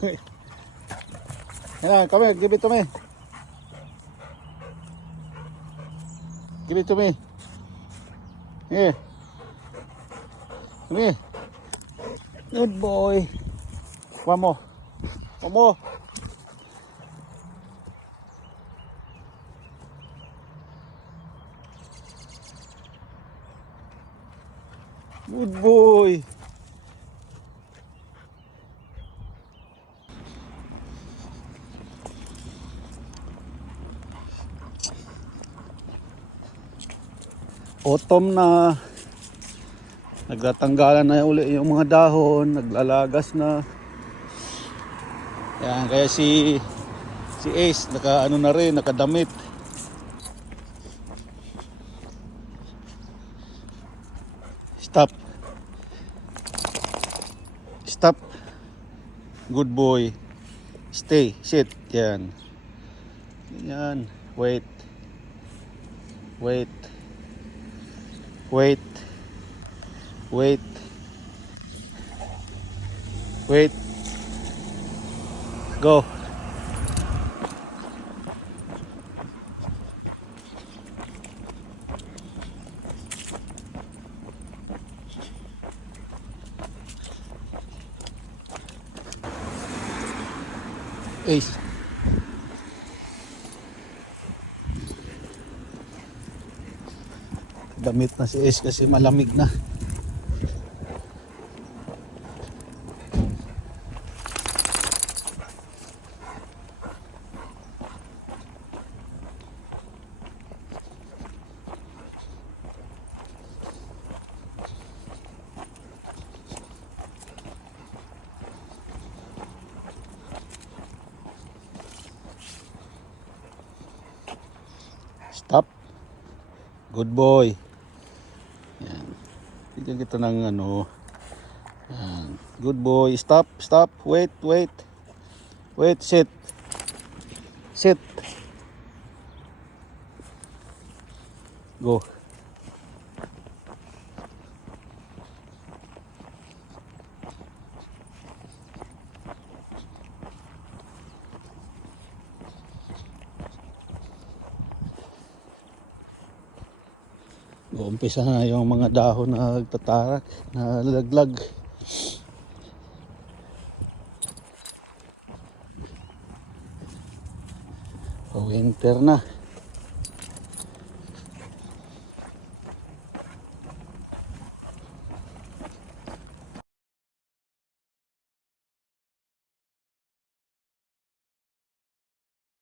Yan, come here, give it to me. Give it to me. Here. Come here. Good boy. One more. One more. Good boy. Autumn na. Nagtatanggalan na uli yung mga dahon, naglalagas na. Yan, kaya si Ace naka ano na rin, nakadamit. Stop. Stop. Good boy. Stay, sit. Yan. Yan. Wait. Wait. Wait. Wait. Wait. Go. Ace. Damit na si Ace kasi malamig na. Stop. Good boy. Yan. Bigyan kita ng ano. Yan. Good boy. Stop. Stop. Wait. Wait. Wait. Sit. Sit. Go. Umpisa na yung mga dahon na nagtatarak, na laglag. Winter na.